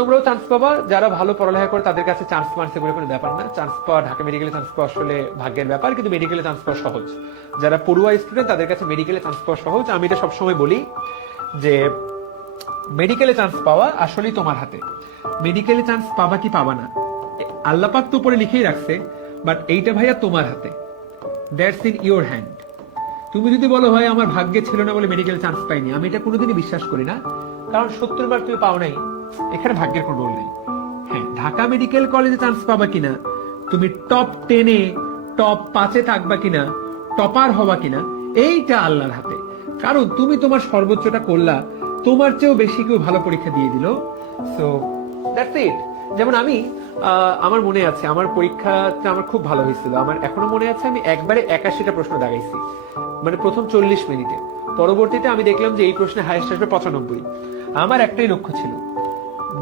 তোমরাও চান্স পাবা, যারা ভালো পড়ালেখা করে তাদের কাছে চান্স মার্কস এগুলো কোনো ব্যাপার না। চান্স পাওয়া, ঢাকা মেডিকেলে চান্স পাওয়া আসলে ভাগ্যের ব্যাপার, কিন্তু মেডিকেলে চান্স পাওয়া সহজ। যারা পড়ুয়া স্টুডেন্ট তাদের কাছে মেডিকেলে চান্স পাওয়া সহজ। আমি এটা সবসময় বলি যে মেডিকেলে চান্স পাওয়া আসলেই তোমার হাতে। মেডিকেলে চান্স পাবা কি পাবা না আল্লাহ পাক তো উপরে লিখেই রাখছে, বাট এইটা ভাইয়া তোমার হাতে, দ্যাটস ইন ইওর হ্যান্ড। তুমি যদি বলো হয় আমার ভাগ্যে ছিল না বলে মেডিকেল চান্স পাইনি, আমি এটা কোনোদিনই বিশ্বাস করি না। কারণ 70 বার তুমি পাও নাই, এখানে ভাগ্যের কোনো রোল নেই। হ্যাঁ, ঢাকা মেডিকেল কলেজে চান্স পাবা কিনা, তুমি টপ 10-এ টপ 5-এ থাকবা কিনা, টপার হবা কিনা, এইটা আল্লাহর হাতে। কারণ তুমি তোমার সর্বোচ্চটা করলা, তোমার চেয়েও বেশি কেউ ভালো পরীক্ষা দিয়ে দিল। So that's it. যেমন আমি আমার মনে আছে আমার পরীক্ষাটা আমার খুব ভালো হয়েছিল। আমার এখনো মনে আছে আমি একবারে 81টা প্রশ্ন দাগাইছি, মানে প্রথম 40 মিনিটে। পরবর্তীতে আমি দেখলাম যে এই প্রশ্নে হাইয়েস্ট আসবে 95। আমার একটাই লক্ষ্য ছিল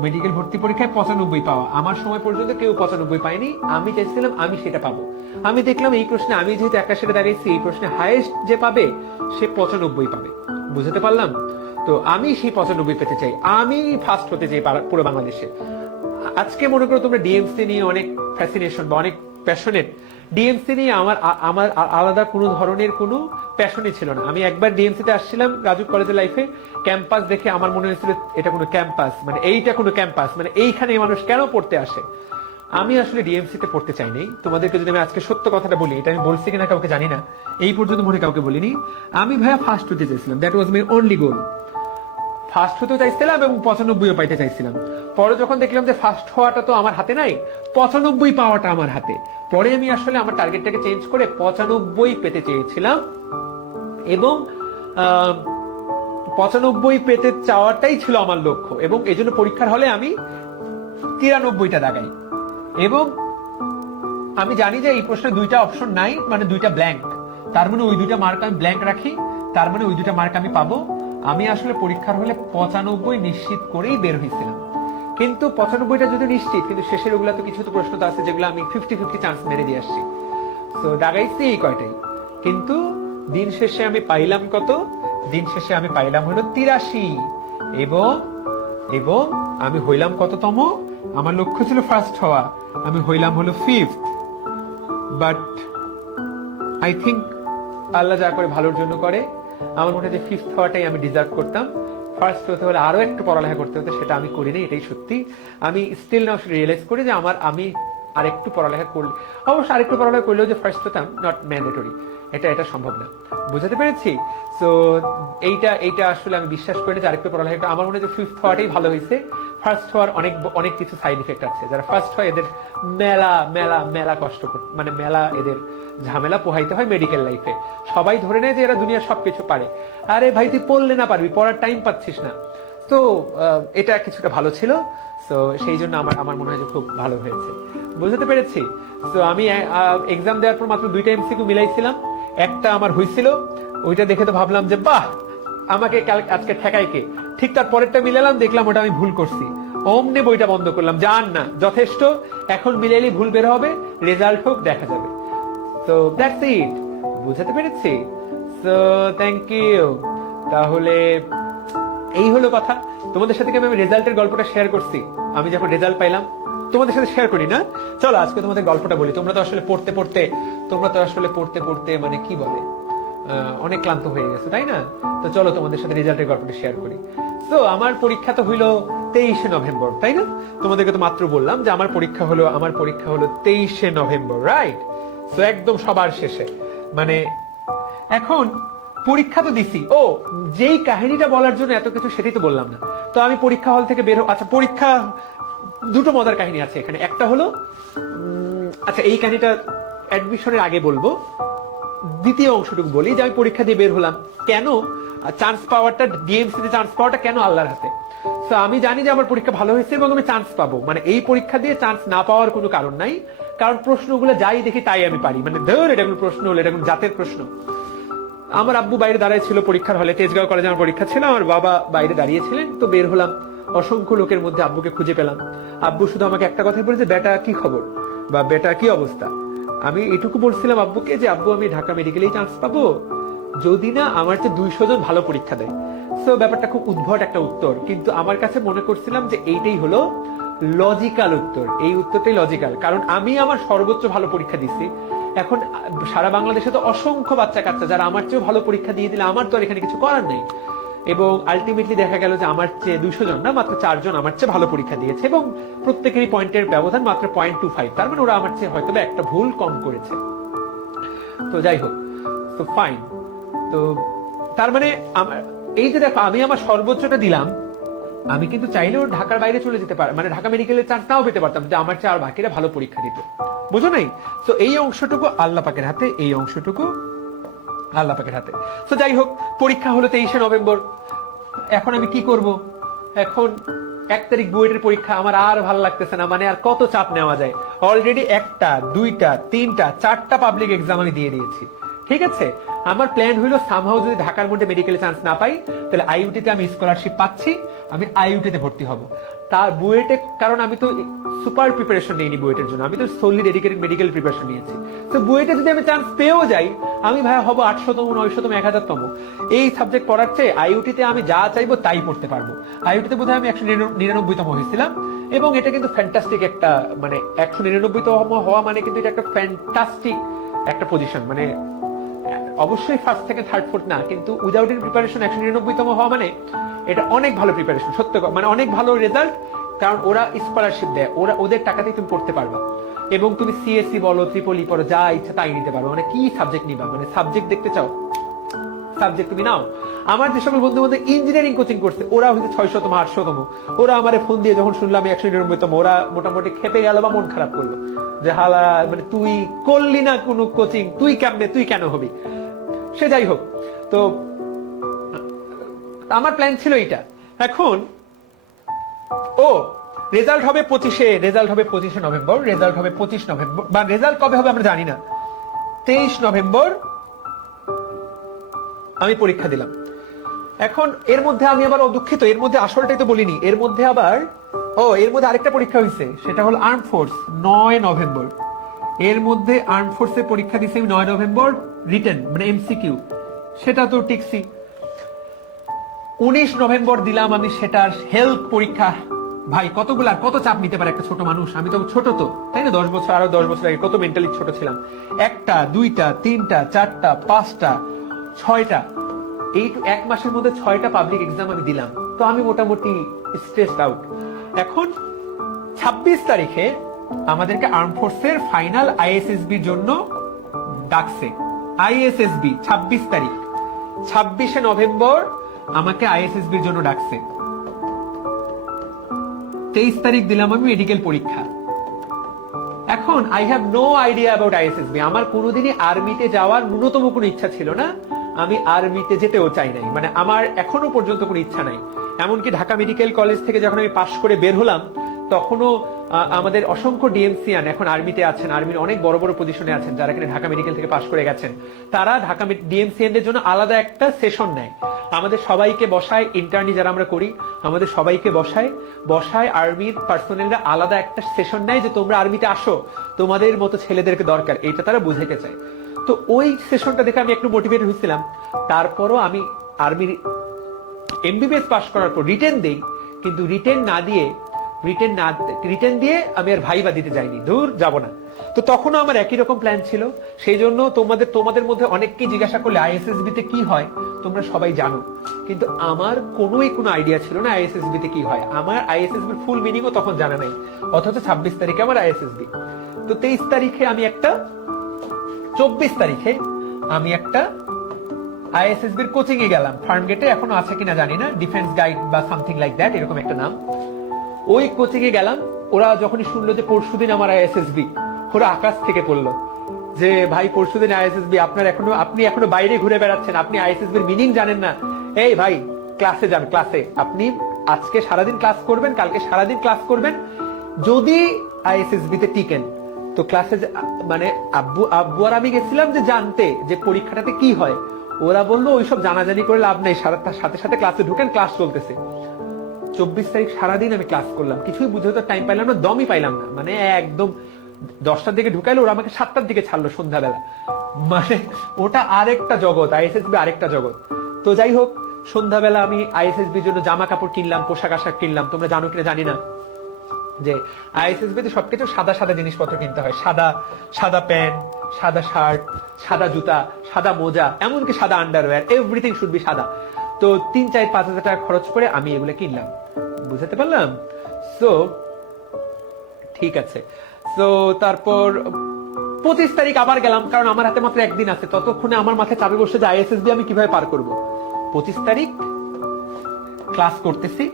মেডিকেল ভর্তি পরীক্ষায় 95 পাওয়া। আমার সময় পর্যন্ত কেউ 95 পায়নি, আমি চাইছিলাম আমি সেটা পাবো। আমি দেখলাম এই প্রশ্নে আমি যেহেতু 81টা দাঁড়িয়েছি, এই প্রশ্নে হাইয়েস্ট যে পাবে সে 95 পাবে। বুঝতে পারলাম? তো আমি সেই 95 পেতে চাই, আমি ফার্স্ট হতে চাই পুরো বাংলাদেশে। আজকে মনে করো তোমরা ডিএমসি নিয়ে অনেক ফ্যাসিনেশন বা অনেক প্যাশনেট, ডিএমসি নিয়ে আমার আমার আলাদা কোনো ধরনের কোনো প্যাশনই ছিল না। আমি একবার ডিএমসি তে আসছিলাম রাজু কলেজের লাইফে, ক্যাম্পাস দেখে আমার মনে হয়েছিল এটা কোনো ক্যাম্পাস, মানে এইটা কোনো ক্যাম্পাস, মানে এইখানে মানুষ কেন পড়তে আসে। আমি আসলে ডিএমসি তে পড়তে চাই নাই। তোমাদেরকে যদি আমি আজকে সত্য কথাটা বলি, এটা আমি বলছি কিনা কাউকে জানি না, এই পর্যন্ত মনে কাউকে বলিনি। আমি ভাইয়া ফার্স্ট হতে চাইছিলাম, that was my only goal. First হতে চাইছিলাম এবং 95 পাইতে চাইছিলাম। পরে যখন দেখলাম যে ফার্স্ট হওয়াটা তো আমার হাতে নাই, 95 পাওয়াটা আমার হাতে, পরে আমি আসলে আমার টার্গেটটাকে চেঞ্জ করে 95 পেতে চেয়েছিলাম। এবং 95 পেতে চাওয়াটাই ছিল আমার লক্ষ্য। এবং এই জন্য পরীক্ষার হলে আমি 93টা দাগাই। এবং আমি জানি যে এই প্রশ্নে 2টা অপশন নাই, মানে 2টা ব্ল্যাঙ্ক, তার মানে ওই 2টা মার্ক আমি ব্ল্যাঙ্ক রাখি, তার মানে ওই 2টা মার্ক আমি পাবো। আমি আসলে পরীক্ষার হলে 95 নিশ্চিত করেই বের হয়েছিলাম। কিন্তু 95টা যদি নিশ্চিত, কিন্তু শেষের ওগুলা তো কিছু তো প্রশ্ন তো আছে যেগুলো আমি 50-50 চান্স মেরে দিয়ে আসছি। তো দাগাইছি এই কয়টাই। কিন্তু দিন শেষে আমি পাইলাম কত? দিন শেষে আমি পাইলাম হলো 83। এবং এবং আমি হইলাম কততম? আমার লক্ষ্য ছিল ফার্স্ট হওয়া, আমি হইলাম হলো 5th। বাট আই থিঙ্ক আল্লাহ যা করে ভালোর জন্য করে। আমার মনে হয় যে 5th হওয়াটাই আমি ডিজার্ভ করতাম। ফার্স্ট হতে হলে আরো একটু পড়ালেখা করতে হতো, সেটা আমি করিনি, এটাই সত্যি। আমি স্টিল নাও রিয়েলাইজ করি যে আমি আরেকটু পড়ালেখা করলে, অবশ্য আরেকটু পড়ালেখা করলেও যে ফার্স্ট হতাম, নট ম্যান্ডেটরি, এটা সম্ভব না। বুঝাতে পেরেছি? সো এইটা আসলে আমি বিশ্বাস করি যে আরেকটু পড়ালেখা, আমার মনে হয় যে 5th হওয়াটাই ভালো হয়েছে। ফার্স্ট হওয়ার অনেক কিছু সাইড ইফেক্ট আছে। যারা ফার্স্ট হয় এদের মেলা মেলা মেলা কষ্ট মানে মেলা এদের ঝামেলা পোহাইতে হয় মেডিকেল লাইফে। সবাই ধরে নেয় যে এরা দুনিয়ার সবকিছু পারে। আরে ভাই, তুই পড়লে না পারবি, পড়ার টাইম পাচ্ছিস না। তো এটা কিছুটা ভালো ছিল। তো সেই জন্য আমার মনে হয় যে খুব ভালো হয়েছে। বুঝতে পেরেছি? তো আমি এক্সাম দেওয়ার পর মাত্র 2টা এমসিকিউ মিলাইছিলাম, একটা আমার হয়েছিল, ওইটা দেখে তো ভাবলাম যে বাহ, আমাকে আজকে ঠেকাই কে। ঠিক তার পরেরটা মিলালাম, দেখলাম ওটা আমি ভুল করছি, অমনে বইটা বন্ধ করলাম, জান না যথেষ্ট, এখন মিলাইলে ভুল বের হবে, রেজাল্ট হোক দেখা যাবে। তো দ্যাটস ইট। বুঝাতে পেরেছি? So thank you. তাহলে এই হলো কথা। তোমাদের সাথে আমি রেজাল্টের গল্পটা শেয়ার করছি। আমি যখন রেজাল্ট পাইলাম তোমাদের সাথে শেয়ার করি না? চলো আজকে তোমাদের গল্পটা বলি। তোমরা তো আসলে পড়তে পড়তে মানে কি বলে অনেক ক্লান্ত হয়ে গেছে, তাই না? তো চলো তোমাদের সাথে রেজাল্টের গল্পটা শেয়ার করি। তো আমার পরীক্ষা তো হইলো 23শে নভেম্বর, তাই না? তোমাদেরকে তো মাত্র বললাম যে আমার পরীক্ষা হলো 23শে নভেম্বর, রাইট? তো একদম সবার শেষে, মানে এখন পরীক্ষা তো দিছি। ও, যেই কাহিনীটা বলার জন্য এত কিছু সেটাই তো বললাম না। তো আমি পরীক্ষা হল থেকে বের আচ্ছা, পরীক্ষা দুটো মজার কাহিনী আছে এখানে। একটা হলো আচ্ছা, এই কাহিনীটা অ্যাডমিশনের আগে বলবো। দ্বিতীয় অংশটুকু বলি যে আমি পরীক্ষা দিয়ে বের হলাম কেন, চান্স পাওয়ারটা, ডিএমসি তে চান্স পাওয়াটা কেন আল্লাহর হাতে। তো আমি জানি যে আমার পরীক্ষা ভালো হয়েছে এবং আমি চান্স পাবো, মানে এই পরীক্ষা দিয়ে চান্স না পাওয়ার কোনো কারণ নাই। কারণ প্রশ্নগুলো যাই দেখি তাই আমি পারি, মানে ধর এটা কোনো প্রশ্ন হলো, এটা কোনো জাতের প্রশ্ন। আমার আব্বু বাইরে দাঁড়ায় ছিল পরীক্ষার হলে, তেজগাঁও কলেজে আমার পরীক্ষা ছিল, আমার বাবা বাইরে দাঁড়িয়েছিলেন। তো বের হলাম, অসংখ্য লোকের মধ্যে আব্বুকে খুঁজে পেলাম। আব্বু শুধু আমাকে একটা কথাই বলেছে, বেটা কি খবর বা বেটা কি অবস্থা। আমি এটুকু বলছিলাম আব্বুকে যে আব্বু আমি ঢাকা মেডিকেলেই চান্স পাবো। যদি না আমার চেয়ে 200 জন ভালো পরীক্ষা দেয়। তো ব্যাপারটা খুব উদ্ভট একটা উত্তর, কিন্তু আমার কাছে মনে করছিলাম যে এইটাই হলো লজিক্যাল উত্তর, এই উত্তরটাই লজিক্যাল, কারণ আমি আমার সর্বোচ্চ ভালো পরীক্ষা দিচ্ছি। এখন সারা বাংলাদেশে তো অসংখ্য বাচ্চা কাচ্চা যারা আমার চেয়েও ভালো পরীক্ষা দিয়ে দিলে আমার তো আর এখানে কিছু করার নেই। এবং আলটিমেটলি দেখা গেল যে আমার চেয়ে 200 জন না, মাত্র 4 জন আমার চেয়ে ভালো পরীক্ষা দিয়েছে, এবং প্রত্যেকেরই পয়েন্টের ব্যবধান মাত্র 0.25, তার মানে ওরা আমার চেয়ে হয়তো একটা ভুল কম করেছে। তো যাই হোক, তো ফাইন। তো তার মানে আমার এই যে দেখো, আমি আমার সর্বোচ্চটা দিলাম, আমি কিন্তু চাইলেও ঢাকার বাইরে চলে যেতে পারি, মানে ঢাকা মেডিকেলের চান্স নাও পেতে পারতাম, যে আমার চেয়ে আর বাকিরা ভালো পরীক্ষা দিত, বুঝো নাই? তো এই অংশটুকু আল্লাহ পাকের হাতে, এই অংশটুকু আল্লাহ পাকের হাতে। তো যাই হোক, পরীক্ষা হলো 23শে নভেম্বর। এখন আমি কি করব? এখন 1 তারিখ বুয়েটের পরীক্ষা, আমার আর ভালো লাগতেছে না, মানে আর কত চাপ নেওয়া যায়। অলরেডি 1টা 2টা 3টা 4টা পাবলিক এক্সাম আমি দিয়ে দিয়েছি, ঠিক আছে? আমার প্ল্যান হইলো সামহাউ যদি ঢাকার মধ্যে মেডিকেলে চান্স না পাই, তাহলে আইইউটিতে আমি স্কলারশিপ পাচ্ছি, আমি আইইউটিতে ভর্তি হব। তার বুয়েটে, কারণ আমি তো সুপার প্রিপারেশন নিইনি বুয়েটের জন্য, আমি তো সোলি ডেডিকেটেড মেডিকেল প্রিপারেশন নিয়েছি। তো বুয়েটে যদি আমি চান্স পেয়েও যাই, আমি ভাই হব 800তম 900তম 1000তম। এই সাবজেক্ট পড়ার চেয়ে আইইউটিতে আমি যা চাইবো তাই পড়তে পারবো। আইইউটিতে বোধহয় আমি 199তম হয়েছিলাম, এবং এটা কিন্তু ফ্যান্টাস্টিক একটা, মানে 199তম হওয়া মানে কিন্তু এটা একটা ফ্যান্টাস্টিক একটা পজিশন, মানে অবশ্যই ফার্স্ট থেকে থার্ড ফোর্থ না, কিন্তু উইদাউট এর প্রিপারেশন 199তম হওয়া মানে এটা অনেক ভালো প্রিপারেশন, সত্য মানে অনেক ভালো রেজাল্ট। কারণ ওরা স্কলারশিপ দেয়, ওদের টাকাতেই তুমি পড়তে পারবা, এবং তুমি সিএসসি বলো, ট্রিপলি পড়ো, যা ইচ্ছা তাই নিতে পারো। মানে কি সাবজেক্ট নিবা, মানে সাবজেক্ট দেখতে চাও, সাবজেক্ট তুমি নাও। আমার যে সকল বন্ধু বান্ধব ইঞ্জিনিয়ারিং কোচিং করছে, ওরা হচ্ছে 600তম 800তম, ওরা আমারে ফোন দিয়ে যখন শুনলাম 199তম, ওরা মোটামুটি খেপে গেল বা মন খারাপ করলো, যে হালা মানে তুই করলি না কোনো কোচিং, তুই কেমনে, তুই কেন হবি? সে যাই হোক, তো আমার প্ল্যান ছিল এইটা। এখন রেজাল্ট হবে 25শে নভেম্বর, রেজাল্ট হবে 25 নভেম্বর, বা রেজাল্ট কবে হবে আমরা জানি না। 23 নভেম্বর আমি পরীক্ষা দিলাম। এখন এর মধ্যে আমি আবার দুঃখিত, এর মধ্যে আসলটাই তো বলিনি, এর মধ্যে আবার এর মধ্যে আরেকটা পরীক্ষা হয়েছে, সেটা হলো আর্ম ফোর্স, 9 নভেম্বর। এর মধ্যে আর্ম ফোর্সে পরীক্ষা দিয়েছি আমি 9 নভেম্বর, রিটেন মানে এমসিকিউ, সেটা তো টিকছি। 19 নভেম্বর দিলাম আমি সেটার হেলথ পরীক্ষা। ভাই কত চাপ নিতে পারে একটা ছোট মানুষ? আমি তো ছোট, তো তাই না, 10 বছর, আরো 10 বছর আগে কত মেন্টালি ছোট ছিলাম। 1টা 2টা 3টা 4টা 5টা 6টা, এই 1 মাসের মধ্যে 6টা পাবলিক এক্সাম আমি দিলাম। তো আমি মোটামুটি স্ট্রেসড আউট। এখন 26 তারিখে আমাদেরকে আর্ম ফোর্সের ফাইনাল আইএসএসবির জন্য ডাকছে। আইএসএসবি 26 তারিখ, 26শে নভেম্বর আমাকে আইএসএসবির জন্য ডাকছে। 23 তারিখ দিলাম আমি মেডিকেল পরীক্ষা। এখন I have no idea about ISSB. আমার কোনোদিনই আর্মিতে যাওয়ার ন্যূনতম কোনো ইচ্ছা ছিল না, আমি আর্মিতে যেতেও চাই নাই, মানে আমার এখনো পর্যন্ত কোনো ইচ্ছা নাই। এমনকি ঢাকা মেডিকেল কলেজ থেকে যখন আমি পাশ করে বের হলাম, তখনও আমাদের অসংখ্য ডিএমসিয়ান এখন আর্মিতে আছেন, আর্মির অনেক বড় বড় পজিশনে আছেন, যারা কিনা ঢাকা মেডিকেল থেকে পাশ করে গেছেন। তারা ঢাকা ডিএমসিয়ানদের জন্য আলাদা একটা সেশন নেয়, আমাদের সবাইকে বসায়, ইন্টার্নি যারা আমরা করি আমাদের সবাইকে বসায় আর্মির পার্সোনালরা আলাদা একটা সেশন নেয়, যে তোমরা আর্মিতে আসো, তোমাদের মতো ছেলেদেরকে দরকার, এটা তারা বুঝাইতে চায়। তো ওই সেশনটা দেখে আমি একটু মোটিভেট হয়েছিলাম। তারপরও আমি আর্মির এমবিবিএস পাস করার পর রিটেন দেই, কিন্তু রিটেন দিয়ে আমি আর ভাইবা দিতে যাইনি, দূর যাব না। তো তখনও আমার একই রকম প্ল্যান ছিল। সেই জন্য তোমাদের মধ্যে অনেককেই জিজ্ঞাসা করলে আইএসএসবি তে কি হয়, তোমরা সবাই জানো, কিন্তু আমার কোনো আইডিয়া ছিল না আইএসএসবি তে কি হয়। আমার আইএসএসবির ফুল মিনিংও তখন জানা নাই, অথচ 26 তারিখে আমার আইএসএসবি। তো 23 তারিখে আমি একটা 24 তারিখে আমি একটা আইএসএসবির কোচিং এ গেলাম, ফার্মগেটে, এখনো আছে কিনা জানি না, ডিফেন্স গাইড বা সামথিং লাইক দ্যাট, এরকম একটা নাম। ওই কোচিং এ গেলাম। ওরা যখনই শুনলো যে পরশুদিন আমার আইএসএসবি, ওরা আকাশ থেকে পড়লো যে ভাই পরশুদিন আইএসএসবি, আপনি এখনো বাইরে ঘুরে বেড়াচ্ছেন, আপনি আইএসএসবির মিনিং জানেন না। এই ভাই, ক্লাসে যান, ক্লাসে আপনি আজকে সারাদিন ক্লাস করবেন, কালকে সারাদিন ক্লাস করবেন, যদি আইএসএসবি তে টিকেন তো ক্লাসে। মানে আব্বু আর আমি গেছিলাম যে জানতে যে পরীক্ষাটাতে কি হয়। ওরা বললো ওইসব জানাজানি করে লাভ নেই, সাথে সাথে ক্লাসে ঢুকেন, ক্লাস চলতেছে। 24 তারিখ সারাদিন আমি ক্লাস করলাম, কিছুই বুঝে তো টাইম পাইলাম না, দমই পাইলাম না। মানে একদম 10টার দিকে ঢুকাইলো, ওরা আমাকে 7টার দিকে ছাড়লো সন্ধ্যাবেলা। মানে ওটা আরেকটা জগৎ, আইএসএসবি আরেকটা জগৎ। তো যাই হোক, সন্ধ্যাবেলা আমি আইএসএসবির জন্য জামা কাপড় কিনলাম, পোশাক আশাক কিনলাম। তোমরা জানো কিনা জানি না যে আইএসএসবি তে সবকিছু সাদা সাদা জিনিসপত্র কিনতে হয়, সাদা সাদা প্যান্ট, সাদা শার্ট, সাদা জুতা, সাদা মোজা, এমনকি সাদা আন্ডারওয়্যার, এভরিথিং শুড বি সাদা। তো 3-4-5 হাজার টাকা খরচ করে আমি এগুলো কিনলাম, বুঝতে পারলাম। সো ঠিক আছে, তো তারপর 25 তারিখ আবার গেলাম, কারণ আমার হাতে মাত্র একদিন আছে। ততক্ষণে আমার মাথায় চাপে বসে যে আইএসএসবি আমি কিভাবে পার করব। 25 তারিখ ক্লাস করতেছি,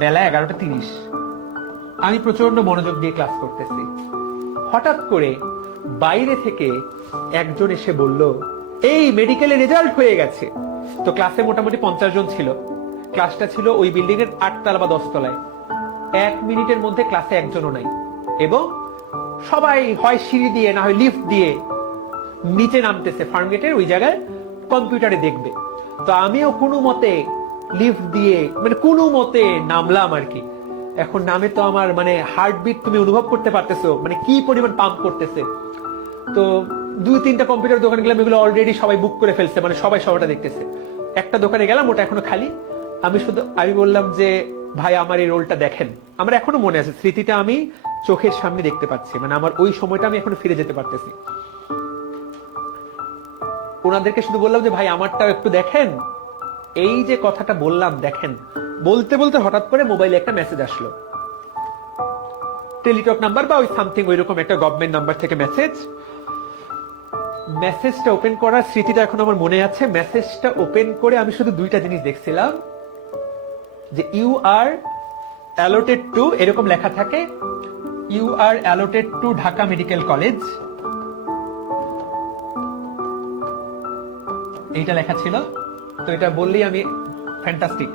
বেলা 11:30। আমি প্রচন্ড মনোযোগ দিয়ে ক্লাস করতেছি। হঠাৎ করে বাইরে থেকে একজন এসে বলল, এই মেডিকেলের রেজাল্ট হয়ে গেছে। তো ক্লাসে মোটামুটি 50 জন ছিল। ক্লাসটা ছিল ওই বিল্ডিং এর 8 তলা বা 10 তলায়। 1 মিনিটের মধ্যে ক্লাসে একজনও নাই, এবং সবাই হয় সিঁড়ি দিয়ে না হয় লিফট দিয়ে নিচে নামতেছে ফার্মগেটের ওই জায়গায়, কম্পিউটারে দেখবে। তো আমিও কোনো মতে লিফট দিয়ে মানে কোনো মতে নামলাম আর কি। এখন নামে তো আমার মানে হার্টবিট তুমি অনুভব করতে পারতেছো, মানে কি পরিমাণ পাম্প করতেছে। তো 2-3টা কম্পিউটার দোকানে গেলাম, এগুলো অলরেডি সবাই বুক করে ফেলছে, মানে সবাই সবাইটা দেখতেছে। একটা দোকানে গেলাম, ওটা এখনো খালি। আমি বললাম যে ভাই আমার এই রোলটা দেখেন। আমার এখনো মনে আছে, স্মৃতিটা আমি চোখের সামনে দেখতে পাচ্ছি, মানে আমার ওই সময়টা আমি এখনো ফিরে যেতে পারতেছি। ওনাদেরকে শুধু বললাম যে ভাই আমারটাও একটু দেখেন। এই যে কথাটা বললাম দেখেন, বলতে বলতে হঠাৎ করে মোবাইলে একটা মেসেজ আসলো, টেলিটক নাম্বার বা ওই সামথিং ওইরকম একটা গভর্নমেন্ট নাম্বার থেকে মেসেজ। মেসেজটা ওপেন করার স্মৃতিটা এখন আমার মনে আছে। মেসেজটা ওপেন করে আমি শুধু 2টা জিনিস দেখছিলাম, যে ইউ আর অ্যালোটেড টু, এরকম লেখা থাকে, you are allotted to Dhaka medical college, এইটা লেখা ছিল। তো এটা বললেই আমি fantastic,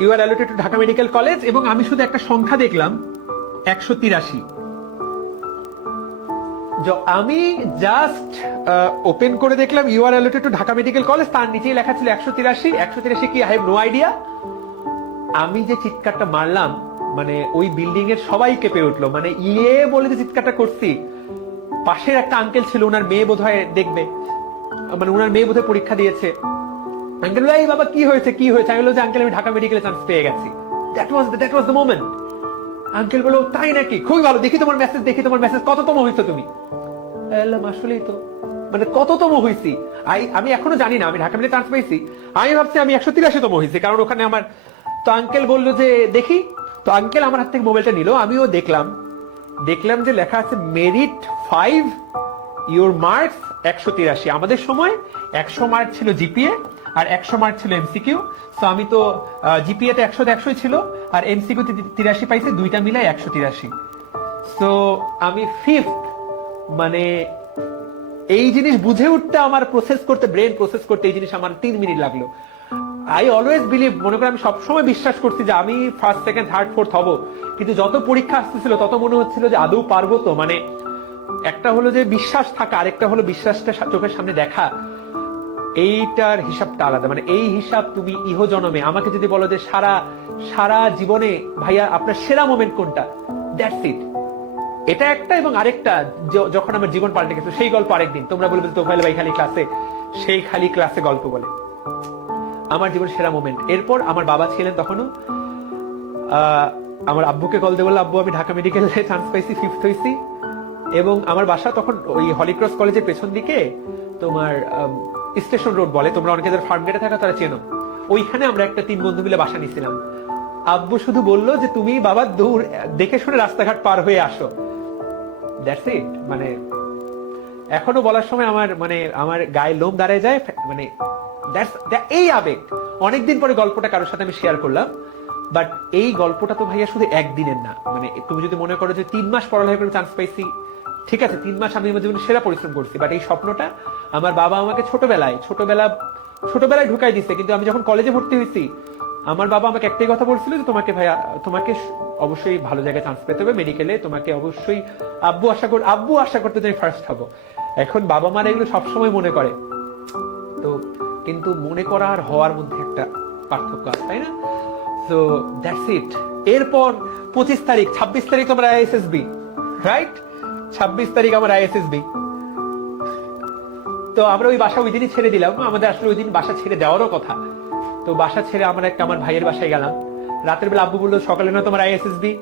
you are allotted to Dhaka medical college. এবং আমি শুধু একটা সংখ্যা দেখলাম, 183। আমি জাস্ট ওপেন করে দেখলাম you are allotted to Dhaka medical college, তার নিচেই লেখা ছিল 183। 183 কি, আই হ্যাভ নো আইডিয়া। আমি যে চিৎকারটা মারলাম, মানে ওই বিল্ডিং এর সবাই কেঁপে উঠলো, মানে ইয়ে বলে যে চিৎকারটা করছি। পাশের একটা আঙ্কেল ছিল, ওনার মেয়ে বোধহয় দেখবে, মানে ওনার মেয়ে বোধহয় পরীক্ষা দিয়েছে। আঙ্কেল ভাই বাবা কি হয়েছে কি হয়েছে, আমি বললাম যে আঙ্কেল আমি ঢাকা মেডিকেলে চান্স পেয়ে গেছি। That was the moment. Uncle বললো তাই নাকি, খুবই ভালো, দেখি তোমার মেসেজ কততম হয়েছে তুমি। আসলেই তো, মানে কততম হয়েছি আমি এখনো জানি না। আমি ঢাকা মেডিকেলে চান্স পেয়েছি, আমি ভাবছি আমি 183তম হয়েছি, কারণ ওখানে আমার। তো আঙ্কেল বললো যে দেখি। তো আঙ্কেল আমার হাত থেকে মোবাইলটা নিল, আমিও দেখলাম যে লেখা আছে মেরিট 5, ইউর মার্কস 183। আমাদের সময় 100 মার্ক ছিল জিপিএ আর 100 মার্ক ছিল এমসিকিউ। তো আমি তো জিপিএ তে 100 ছিল আর এমসিকিউ 83 পাইছি, 2টা মিলাই 183। তো আমি 5th, মানে এই জিনিস বুঝে উঠতে আমার ব্রেন প্রসেস করতে এই জিনিস আমার 3 মিনিট লাগলো। আই অলওয়েজ বিলিভ, মনে করে আমি সবসময় বিশ্বাস করছি যে আমি ফার্স্ট, সেকেন্ড, থার্ড, ফোর্থ হব। কিন্তু যত পরীক্ষা আসতেছিল তত মনে হচ্ছিল যে আদৌ পারবো তো। মানে একটা হলো যে বিশ্বাস থাকা, আরেকটা হলো বিশ্বাসটা চোখের সামনে দেখা। এইটার হিসাবটা আলাদা। মানে এই হিসাব তুমি ইহ জনমে আমাকে যদি বলো যে সারা জীবনে ভাইয়া আপনার সেরা মোমেন্ট কোনটা, দ্যাটস ইট। এটা একটা, এবং আরেকটা যখন আমার জীবন পাল্টে গেছে, সেই গল্প আরেকদিন। তোমরা বলবে তোফাইল ভাই খালি ক্লাসে গল্প বলে। আমার জীবন সেরা মোমেন্ট। এরপর আমার বাবা ছিলেন তখনও, আমার আব্বুকে কল দিয়ে বললো আব্বু আমি ঢাকা মেডিকেলে চান্স পাইছি, 5th হয়েছি। এবং আমার বাসা তখন ওই হলিক্রস কলেজের পেছন দিকে, তোমার স্টেশন রোড বলে, তোমরা অনেকে যারা ফার্ম গেটে থাকা তারা চেনো। ওইখানে আমরা একটা 3 বন্ধু মিলে বাসা নিছিলাম। আব্বু শুধু বললো যে তুমি বাবা দূর দেখে শুনে রাস্তাঘাট পার হয়ে আসো, দ্যাটস ইট। মানে এখনো বলার সময় আমার গায়ে লোম দাঁড়িয়ে যায়। মানে এই আবেগ। অনেকদিন পরে গল্পটা কারোর সাথে আমি শেয়ার করলাম, বাট এই গল্পটা তো ভাইয়া শুধু একদিনের না। মানে তুমি যদি মনে করো যে 3 মাস পড়ালেখা করে চান্স পাইছি, ঠিক আছে, 3 মাস আমি আমার জীবনে সেরা পরিশ্রম করছি, বাট এই স্বপ্নটা আমার বাবা আমাকে ছোটবেলায় ঢুকাই দিচ্ছে। কিন্তু আমি যখন কলেজে ভর্তি হয়েছি, আমার বাবা আমাকে একটাই কথা বলছিল যে তোমাকে অবশ্যই ভালো জায়গায় চান্স পেতে হবে মেডিকেলে, তোমাকে অবশ্যই। আব্বু আশা করতে তুমি ফার্স্ট হবো। এখন বাবা মারা এগুলো সবসময় মনে করে তো, কিন্তু মনে করা আর হওয়ার মধ্যে একটা পার্থক্য আছে, তাই না? So that's it. এরপর 26 তারিখ, 26 তারিখ আমার আইএসএসবি, রাইট? 26 তারিখ আমার আইএসএসবি। তো আমরা ওই বাসা ওই দিনই ছেড়ে দিলাম, আমাদের আসলে ওই দিন বাসা ছেড়ে দেওয়ারও কথা। তো বাসা ছেড়ে আমরা আমার ভাইয়ের বাসায় গেলাম। রাতের বেলা আব্বু বললো সকালে না তোমার আইএসএসবি।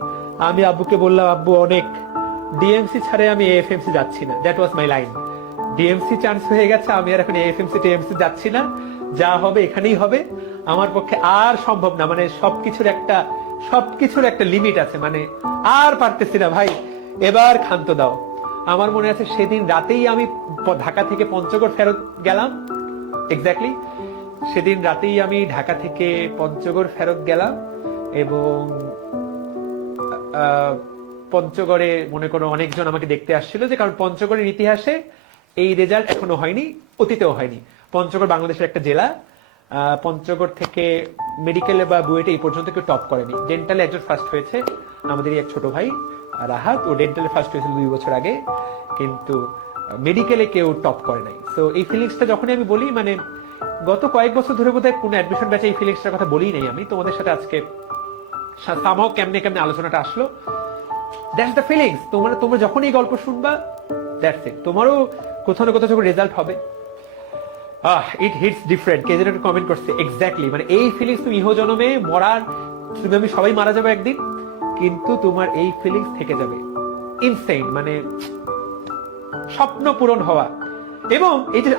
আমি আব্বুকে বললাম আব্বু অনেক, ডিএমসি ছাড়ে আমি এএফএমসি যাচ্ছি না। That was my line. DMC chance হয়ে গেছে, আমি আর এখন এএফএমসি টিএমসি যাচ্ছি না, যা হবে এখানেই হবে। আমার পক্ষে আর সম্ভব না, মানে সবকিছুর একটা লিমিট আছে, মানে আর পারতেছি না ভাই, এবার ক্ষান্ত দাও। আমার মনে আছে সেদিন রাতেই আমি ঢাকা থেকে পঞ্চগড় ফেরত গেলাম। এক্স্যাক্টলি সেদিন রাতেই আমি ঢাকা থেকে পঞ্চগড় ফেরত গেলাম এবং পঞ্চগড়ে মনে করো অনেকজন আমাকে দেখতে আসছিল, যে কারণ পঞ্চগড়ের ইতিহাসে এই রেজাল্ট এখনো হয়নি, অতীতেও হয়নি। পঞ্চগড় বাংলাদেশের একটা জেলা। পঞ্চগড় থেকে মেডিকেলে বা বুয়েটে এই পর্যন্ত কেউ টপ করেনি। ডেন্টালে একজন ফার্স্ট হয়েছে, আমাদেরই এক ছোট ভাই রাহাত, ও ডেন্টালে ফার্স্ট হয়েছিল 2 বছর আগে, কিন্তু মেডিকেলে কেউ টপ করে নাই। তো এই ফিলিংসটা যখনই আমি বলি, মানে গত কয়েক বছর ধরে বোধহয় কোনো অ্যাডমিশন ব্যাচে এই ফিলিংসটার কথা বলি নাই আমি তোমাদের সাথে। আজকে সামহাও কেমনে কেমনে আলোচনাটা আসলো। That's the feelings. তোমরা যখন এই গল্প শুনবা, দ্যাটস ইট, তোমারও কোথাও না কোথাও যখন রেজাল্ট হবে, ইট হিটস ডিফারেন্ট। কে যেন একটা কমেন্ট করছে, এক্স্যাক্টলি, মানে এই ফিলিংস তুমি ইহ জনমে মরার, তুমি আমি সবাই মারা যাবে একদিন, কিন্তু তোমার এই ফিলিংস থেকে যাবে। ইনসেইন, মানে স্বপ্ন পূরণ হওয়া। এবং এই যে